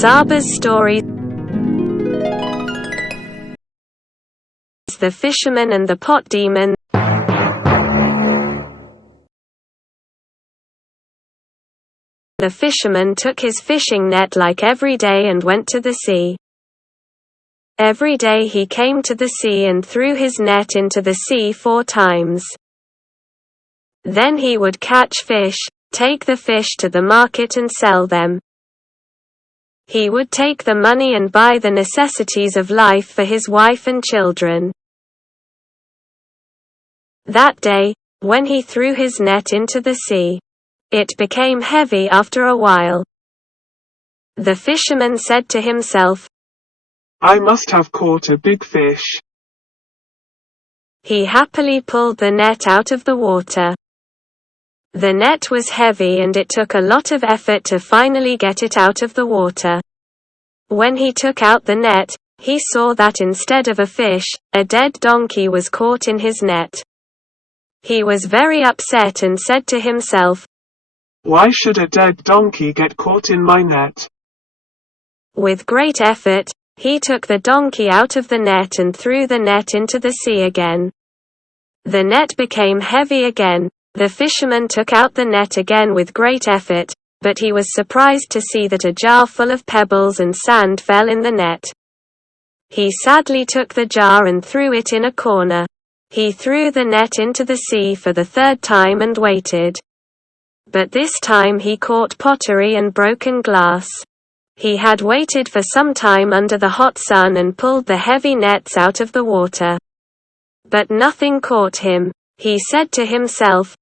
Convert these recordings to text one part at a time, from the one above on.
Saba's story. The Fisherman and the Pot Demon. The fisherman took his fishing net like every day and went to the sea. Every day he came to the sea and threw his net into the sea 4 times. Then he would catch fish, take the fish to the market and sell them. He would take the money and buy the necessities of life for his wife and children. That day, when he threw his net into the sea, it became heavy after a while. The fisherman said to himself, "I must have caught a big fish." He happily pulled the net out of the water. The net was heavy and it took a lot of effort to finally get it out of the water. When he took out the net, he saw that instead of a fish, a dead donkey was caught in his net. He was very upset and said to himself, "Why should a dead donkey get caught in my net?" With great effort, he took the donkey out of the net and threw the net into the sea again. The net became heavy again. The fisherman took out the net again with great effort, but he was surprised to see that a jar full of pebbles and sand fell in the net. He sadly took the jar and threw it in a corner. He threw the net into the sea for the 3rd time and waited. But this time he caught pottery and broken glass. He had waited for some time under the hot sun and pulled the heavy nets out of the water. But nothing caught him. He said to himself,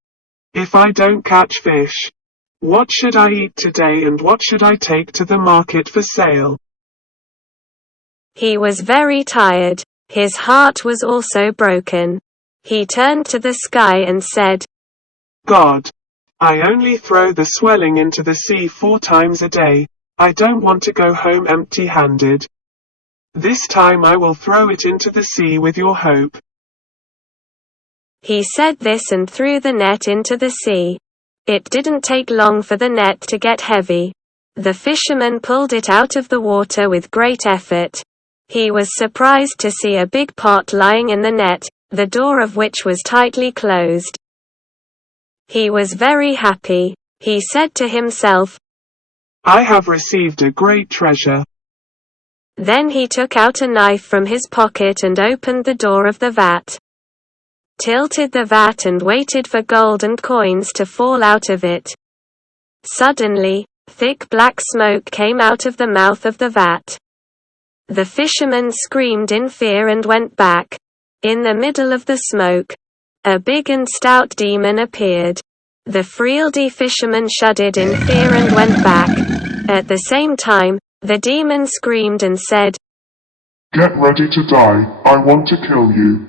"If I don't catch fish, what should I eat today and what should I take to the market for sale?" He was very tired. His heart was also broken. He turned to the sky and said, "God, I only throw the swelling into the sea 4 times a day. I don't want to go home empty-handed. This time I will throw it into the sea with your hope." He said this and threw the net into the sea. It didn't take long for the net to get heavy. The fisherman pulled it out of the water with great effort. He was surprised to see a big pot lying in the net, the door of which was tightly closed. He was very happy. He said to himself, "I have received a great treasure." Then he took out a knife from his pocket and opened the door of the vat. Tilted the vat and waited for gold and coins to fall out of it. Suddenly, thick black smoke came out of the mouth of the vat. The fisherman screamed in fear and went back. In the middle of the smoke, a big and stout demon appeared. The friendly fisherman shuddered in fear and went back. At the same time, the demon screamed and said, "Get ready to die, I want to kill you."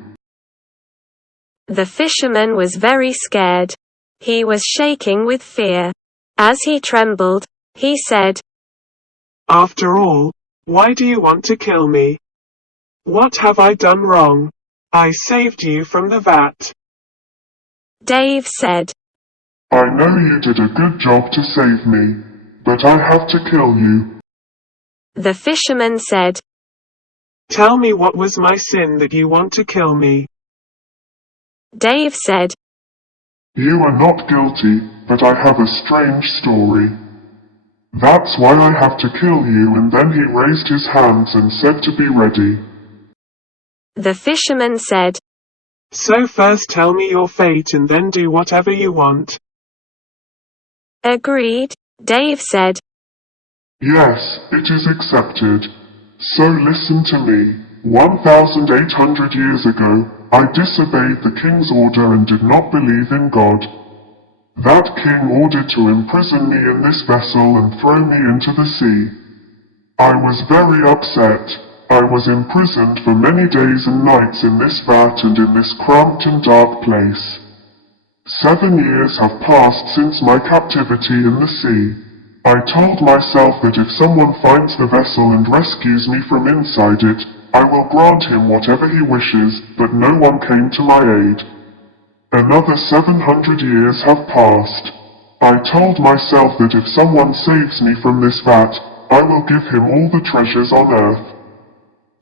The fisherman was very scared. He was shaking with fear. As he trembled, he said, "After all, why do you want to kill me? What have I done wrong? I saved you from the vat." Dave said, "I know you did a good job to save me, but I have to kill you." The fisherman said, "Tell me, what was my sin that you want to kill me?" Dave said, "You are not guilty, but I have a strange story. That's why I have to kill you." And then he raised his hands and said to be ready. The fisherman said, "So first tell me your fate and then do whatever you want." Agreed, Dave said. "Yes, it is accepted. So listen to me. 1,800 years ago, I disobeyed the king's order and did not believe in God. That king ordered to imprison me in this vessel and throw me into the sea. I was very upset. I was imprisoned for many days and nights in this vat and in this cramped and dark place. 7 years have passed since my captivity in the sea. I told myself that if someone finds the vessel and rescues me from inside it, I will grant him whatever he wishes, but no one came to my aid. Another 700 years have passed. I told myself that if someone saves me from this vat, I will give him all the treasures on earth.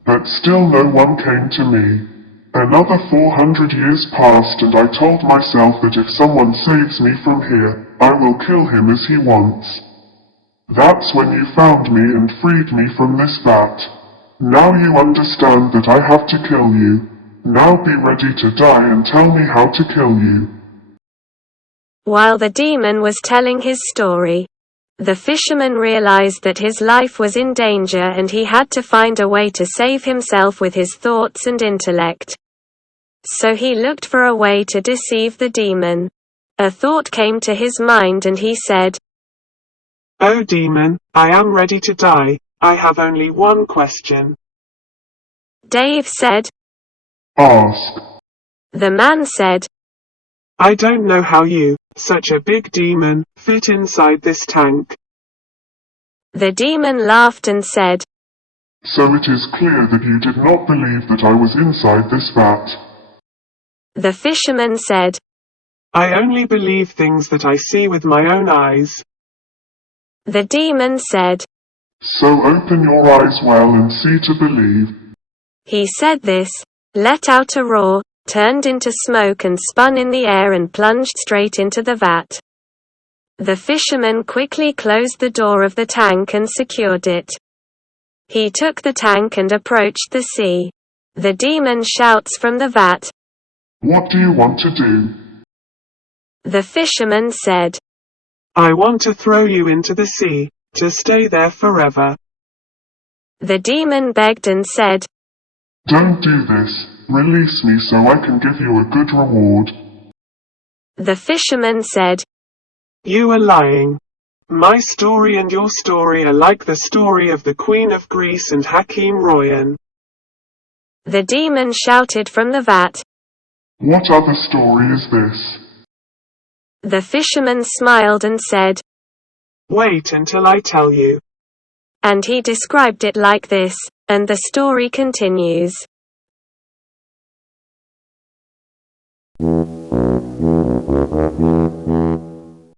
But still no one came to me. Another 400 years passed and I told myself that if someone saves me from here, I will kill him as he wants. That's when you found me and freed me from this vat. Now you understand that I have to kill you. Now be ready to die and tell me how to kill you. While the demon was telling his story, the fisherman realized that his life was in danger and he had to find a way to save himself with his thoughts and intellect. So he looked for a way to deceive the demon. A thought came to his mind and he said, "Oh demon, I am ready to die. I have only one question." Dave said. Ask. The man said, "I don't know how you, such a big demon, fit inside this tank." The demon laughed and said, So it is clear that you did not believe that I was inside this vat. The fisherman said, "I only believe things that I see with my own eyes." The demon said, So open your eyes well and see to believe. He said this, let out a roar, turned into smoke and spun in the air and plunged straight into the vat. The fisherman quickly closed the door of the tank and secured it. He took the tank and approached the sea. The demon shouts from the vat, What do you want to do? The fisherman said, "I want to throw you into the sea, to stay there forever." The demon begged and said, Don't do this. Release me so I can give you a good reward. The fisherman said, "You are lying. My story and your story are like the story of the Queen of Greece and Hakim Royan." The demon shouted from the vat, What other story is this? The fisherman smiled and said, "Wait until I tell you." and he described it like this, and the story continues.